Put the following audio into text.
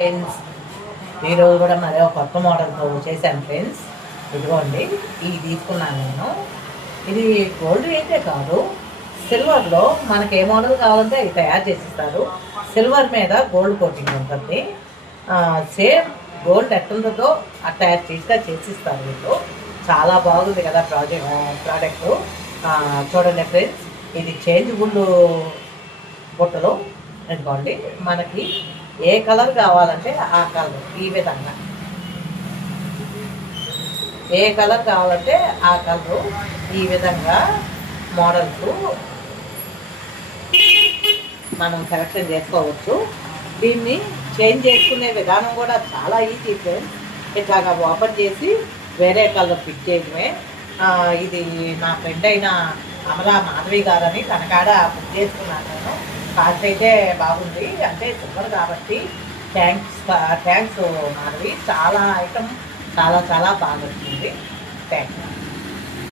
Friends, ఈరోజు కూడా మరి ఒక కొత్త మోడల్తో చేశాను ఫ్రెండ్స్. ఇదిగోండి, ఇది తీసుకున్నాను నేను. ఇది గోల్డ్ అయితే కాదు, సిల్వర్లో మనకి ఏ మోడల్ కావాలంటే అవి తయారు చేసిస్తారు. సిల్వర్ మీద గోల్డ్ కోటింగ్ ఉంటుంది. సేమ్ గోల్డ్ ఎట్టుంటుందో అట్లా చేసిస్తారు వీళ్ళు. చాలా బాగుంది కదా ప్రోడక్ట్. చూడండి ఫ్రెండ్స్, ఇది చేంజబుల్ బుట్టలు. ఇదిగోండి, మనకి ఏ కలర్ కావాలంటే ఆ కలర్, ఈ విధంగా ఏ కలర్ కావాలంటే ఆ కలరు ఈ విధంగా మోడల్స్ మనం సెలెక్షన్ చేసుకోవచ్చు. దీన్ని చేంజ్ చేసుకునే విధానం కూడా చాలా ఈజీ ఫ్రెండ్స్. ఇట్లాగా ఓపెన్ చేసి వేరే కలర్ పిక్ చేయడమే. ఇది నా ఫ్రెండ్ అయిన అమలా మాధవి గారని తన కాడ బుక్ చేసుకున్నాను నేను. కాస్ట్ అయితే బాగుంది, అంటే సిల్వర్ కాబట్టి. థ్యాంక్స్ మాధవి. చాలా ఐటమ్ చాలా చాలా బాగా వచ్చింది. థ్యాంక్స్.